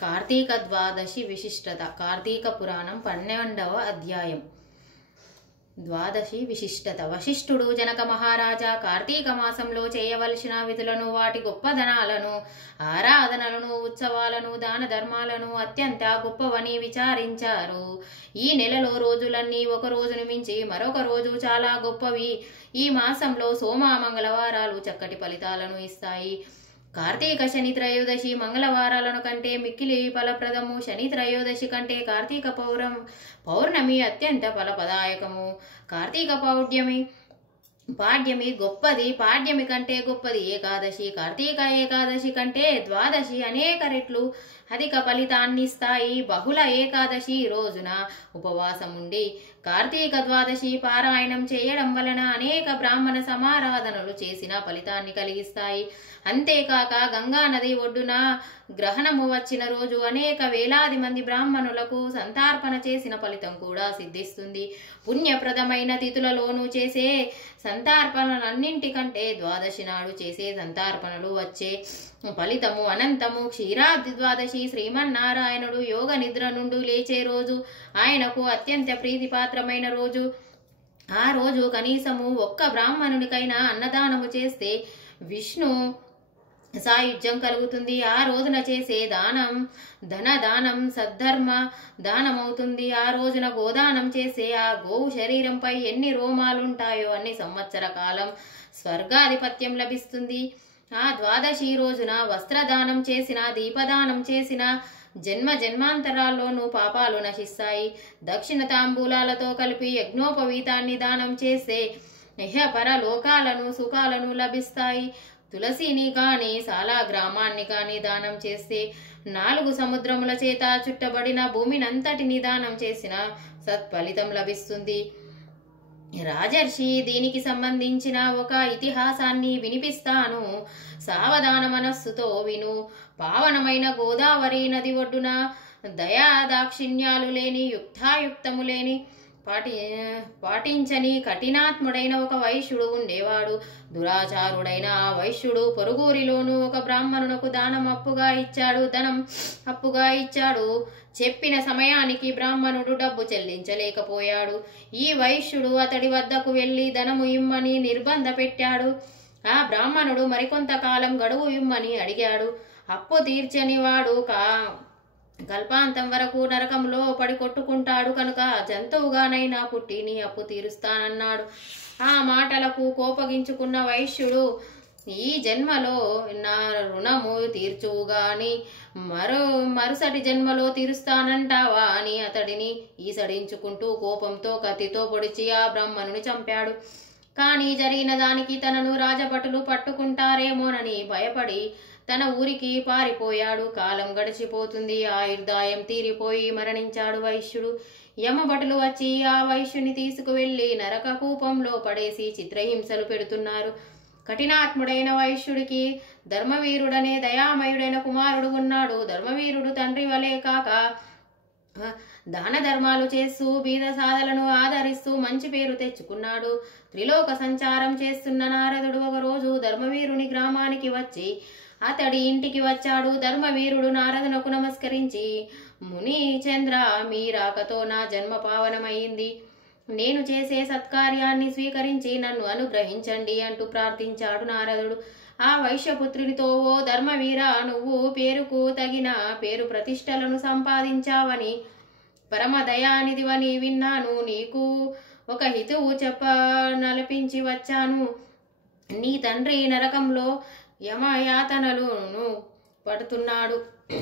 కార్తీక ద్వాదశి విశిష్టత. కార్తీక పురాణం 12వ అధ్యాయం. ద్వాదశి విశిష్టత. వశిష్ఠుడు జనక మహారాజా కార్తీక మాసంలో చేయవలసిన విధులను, వాటి గొప్పదనాలను, ఆరాధనలను, ఉత్సవాలను, దాన ధర్మాలను అత్యంత గొప్పవని విచారించారు. ఈ నెలలో రోజులన్నీ ఒక రోజును మించి మరొక రోజు చాలా గొప్పవి. ఈ మాసంలో సోమ మంగళవారాలు చక్కటి ఫలితాలను ఇస్తాయి. కార్తీక శని త్రయోదశి మంగళవారాలను కంటే మిక్కిలి ఫలప్రదము. శని త్రయోదశి కంటే కార్తీక పౌర్ణమి అత్యంత ఫలప్రదాయకము. కార్తీక పాడ్యమి గొప్పది. పాడ్యమి కంటే గొప్పది ఏకాదశి. కార్తీక ఏకాదశి కంటే ద్వాదశి అనేక రెట్లు అధిక ఫలితాన్నిస్తాయి. బహుళ ఏకాదశి రోజున ఉపవాసం ఉండి కార్తీక ద్వాదశి పారాయణం చేయడం వలన అనేక బ్రాహ్మణ సమారాధనలు చేసిన ఫలితాన్ని కలిగిస్తాయి. అంతేకాక గంగా నది ఒడ్డున గ్రహణము వచ్చిన రోజు అనేక వేలాది మంది బ్రాహ్మణులకు సంతార్పణ చేసిన ఫలితం కూడా సిద్ధిస్తుంది. పుణ్యప్రదమైన తిథులలోనూ చేసే సంతార్పణలన్నింటికంటే ద్వాదశి నాడు చేసే సంతార్పణలు వచ్చే ఫలితము అనంతము. క్షీరాబ్ది ద్వాదశి శ్రీమన్నారాయణుడు యోగ నిద్ర నుండి లేచే రోజు. ఆయనకు అత్యంత ప్రీతిపాత్రమైన రోజు. ఆ రోజు కనీసము ఒక్క బ్రాహ్మణునికైనా అన్నదానము చేస్తే విష్ణు సాయుధ్యం కలుగుతుంది. ఆ రోజున చేసే దానం ధన దానం, సద్ధర్మ దానం అవుతుంది. ఆ రోజున గోదానం చేసే ఆ గోవు శరీరంపై ఎన్ని రోమాలుంటాయో అన్ని సంవత్సర కాలం స్వర్గాధిపత్యం లభిస్తుంది. ఆ ద్వాదశి రోజున వస్త్రదానం చేసిన, దీపదానం చేసిన జన్మాంతరాల్లోనూ పాపాలు నశిస్తాయి. దక్షిణ తాంబూలాలతో కలిపి యజ్ఞోపవీతాన్ని దానం చేస్తే ఇహపర లోకాలను సుఖాలను లభిస్తాయి. తులసిని కాని సాలాగ్రామాన్ని కాని దానం చేస్తే 4 సముద్రముల చేత చుట్టబడిన భూమినంతటిని దానం చేసిన సత్ఫలితం లభిస్తుంది. రాజర్షి, దీనికి సంబంధించిన ఒక ఇతిహాసాన్ని వినిపిస్తాను. సావధాన మనస్సుతో విను. పావనమైన గోదావరి నది ఒడ్డున దయా దాక్షిణ్యాలు లేని, యుక్తాయుక్తము లేని, పాటించని కఠినాత్ముడైన ఒక వైశ్యుడు ఉండేవాడు. దురాచారుడైన ఆ వైశ్యుడు పొరుగురిలోనూ ఒక బ్రాహ్మణునకు ధనం అప్పుగా ఇచ్చాడు. చెప్పిన సమయానికి బ్రాహ్మణుడు డబ్బు చెల్లించలేకపోయాడు. ఈ వైశ్యుడు అతడి వద్దకు వెళ్లి ధనము ఇమ్మని నిర్బంధ పెట్టాడు. ఆ బ్రాహ్మణుడు మరికొంతకాలం గడువు ఇమ్మని అడిగాడు. అప్పు తీర్చని వాడు కల్పాంతం వరకు నరకంలో పడి కొట్టుకుంటాడు కనుక జంతువుగానైనా పుట్టి నీ అప్పు తీరుస్తానన్నాడు. ఆ మాటలకు కోపగించుకున్న వైశ్యుడు, ఈ జన్మలో నా రుణము తీర్చువుగాని మరుసటి జన్మలో తీరుస్తానంటావా అని అతడిని ఈసడించుకుంటూ కోపంతో కత్తితో పొడిచి ఆ బ్రాహ్మణుని చంపాడు. కానీ జరిగిన దానికి తనను రాజభటులు పట్టుకుంటారేమోనని భయపడి తన ఊరికి పారిపోయాడు. కాలం గడిచిపోతుంది. ఆయుర్దాయం తీరిపోయి మరణించాడు వైశ్యుడు. యమభటులు వచ్చి ఆ వైశ్యుని తీసుకువెళ్లి నరక కూపంలో పడేసి చిత్రహింసలు పెడుతున్నారు. కఠినాత్ముడైన వైశ్యుడికి ధర్మవీరుడనే దయామయుడైన కుమారుడు ఉన్నాడు. ధర్మవీరుడు తండ్రి వలె కాక దాన ధర్మాలు చేస్తూ బీద సాధలను ఆదరిస్తూ మంచి పేరు తెచ్చుకున్నాడు. త్రిలోక సంచారం చేస్తున్న నారదుడు ఒకరోజు ధర్మవీరుని గ్రామానికి వచ్చి అతడి ఇంటికి వచ్చాడు. ధర్మవీరుడు నారదునకు నమస్కరించి, ముని చంద్ర, మీ రాకతో నా జన్మ పావనమైంది. నేను చేసే సత్కార్యాన్ని స్వీకరించి నన్ను అనుగ్రహించండి అంటూ ప్రార్థించాడు నారదుడు. ఆ వైశ్యపుత్రునితో, ఓ ధర్మవీర, నువ్వు పేరుకు తగిన పేరు ప్రతిష్టలను సంపాదించావని, పరమదయానిధివని విన్నాను. నీకు ఒక హితువు నలపించి వచ్చాను. నీ తండ్రి నరకంలో యమయాతనలను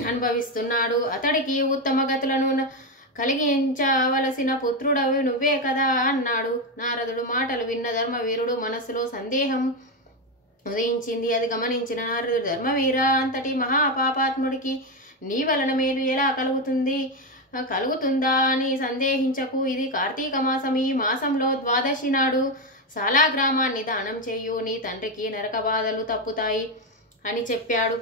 అనుభవిస్తున్నాడు. అతడికి ఉత్తమ గతులను కలిగించవలసిన పుత్రుడవి నువ్వే కదా అన్నాడు. నారదుడు మాటలు విన్న ధర్మవీరుడు మనసులో సందేహం ఉదయించింది. అది గమనించిన నారదుడు, ధర్మవీర, అంతటి మహాపాపాత్ముడికి నీ వలన మేలు ఎలా కలుగుతుందా అని సందేహించకు. ఇది కార్తీక మాసం. ఈ మాసంలో ద్వాదశి నాడు సాలాగ్రామాన్ని దానం చేయు. నీ తండ్రికి నరక బాధలు తప్పుతాయి అని చెప్పాడు.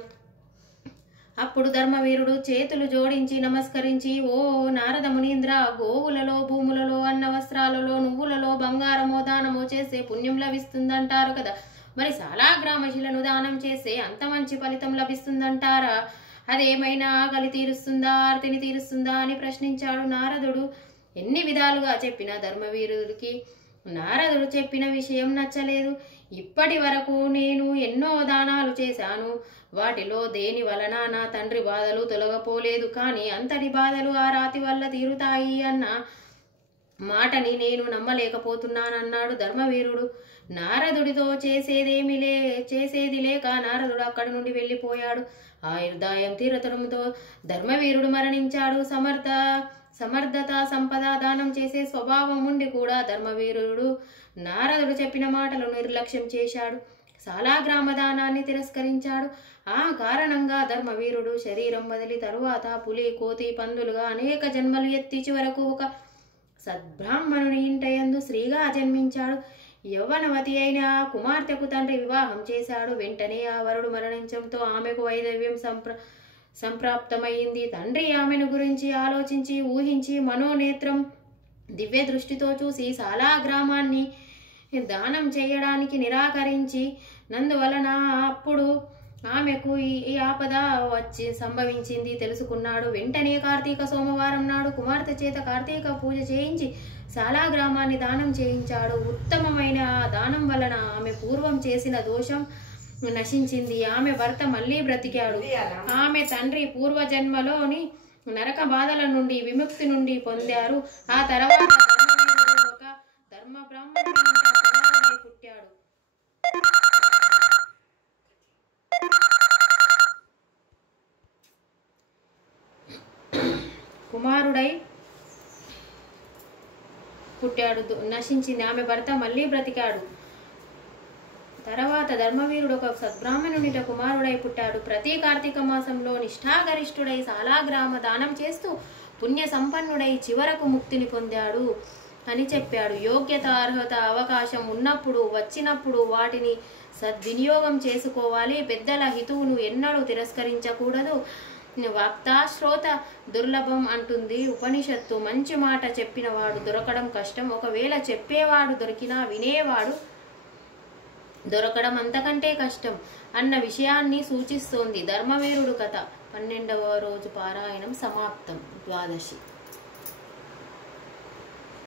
అప్పుడు ధర్మవీరుడు చేతులు జోడించి నమస్కరించి, ఓ నారద మునీంద్ర, గోవులలో, భూములలో, అన్న వస్త్రాలలో, నువ్వులలో బంగారమో దానమో చేసే పుణ్యం లభిస్తుందంటారు కదా. మరి సాలాగ్రామ శిలను దానం చేస్తే అంత మంచి ఫలితం లభిస్తుందంటారా? అదేమైనా ఆకలి తీరుస్తుందా, ఆర్తిని తీరుస్తుందా అని ప్రశ్నించాడు నారదుడు. ఎన్ని విధాలుగా చెప్పిన ధర్మవీరుడికి నారదుడు చెప్పిన విషయం నచ్చలేదు. ఇప్పటి వరకు నేను ఎన్నో దానాలు చేశాను, వాటిలో దేని వలన నా తండ్రి బాధలు తొలగపోలేదు, కానీ అంతటి బాధలు ఆ రాతి వల్ల తీరుతాయి అన్న మాటని నేను నమ్మలేకపోతున్నానన్నాడు ధర్మవీరుడు. నారదుడితో చేసేది లేక నారదుడు అక్కడి నుండి వెళ్ళిపోయాడు. ఆయుర్దాయం తీరతడంతో ధర్మవీరుడు మరణించాడు. సమర్థత సంపద దానం చేసే స్వభావం ఉండి కూడా ధర్మవీరుడు నారదుడు చెప్పిన మాటలను నిర్లక్ష్యం చేశాడు. సాలాగ్రామ దానాన్ని తిరస్కరించాడు. ఆ కారణంగా ధర్మవీరుడు శరీరం వదిలి తరువాత పులి, కోతి, పందులుగా అనేక జన్మలు ఎత్తి చివరకు ఒక సద్బ్రాహ్మణుని ఇంటయందు స్త్రీగా జన్మించాడు. యవ్వనవతి అయిన ఆ కుమార్తెకు తండ్రి వివాహం చేశాడు. వెంటనే ఆ వరుడు మరణించడంతో ఆమెకు వైదవ్యం సంప్రాప్తమైంది. తండ్రి ఆమెను గురించి ఆలోచించి ఊహించి మనోనేత్రం దివ్య దృష్టితో చూసి సాలాగ్రామాన్ని దానం చేయడానికి నిరాకరించి నందువలన అప్పుడు ఆమెకు ఈ ఆపద సంభవించింది తెలుసుకున్నాడు. వెంటనే కార్తీక సోమవారం నాడు కుమార్తె చేత కార్తీక పూజ చేయించి సాలాగ్రామాన్ని దానం చేయించాడు. ఉత్తమమైన ఆ దానం వలన ఆమె పూర్వం చేసిన దోషం నశించింది. ఆమె భర్త మళ్ళీ బ్రతికాడు. ఆమె తండ్రి పూర్వజన్మలోని నరక బాధల నుండి విముక్తి నుండి పొందారు. ఆ తర్వాత ఒక ధర్మ బ్రాహ్మణుడి కుమారుడై పుట్టాడు. నశించింది. ఆమె భర్త మళ్ళీ బ్రతికాడు. తర్వాత ధర్మవీరుడు ఒక సద్బ్రాహ్మణునిట కుమారుడై పుట్టాడు. ప్రతి కార్తీక మాసంలో నిష్ఠాగరిష్ఠుడై సాలాగ్రామ దానం చేస్తూ పుణ్య సంపన్నుడై చివరకు ముక్తిని పొందాడు అని చెప్పాడు. యోగ్యత, అర్హత, అవకాశం ఉన్నప్పుడు వచ్చినప్పుడు వాటిని సద్వినియోగం చేసుకోవాలి. పెద్దల హితువును ఎన్నడూ తిరస్కరించకూడదు. వక్తాశ్రోత దుర్లభం అంటుంది ఉపనిషత్తు. మంచి మాట చెప్పినవాడు దొరకడం కష్టం. ఒకవేళ చెప్పేవాడు దొరికినా వినేవాడు దొరకడం అంతకంటే కష్టం అన్న విషయాన్ని సూచిస్తోంది. ధర్మవీరుడు కథ 12వ రోజు పారాయణం సమాప్తం. ద్వాదశి.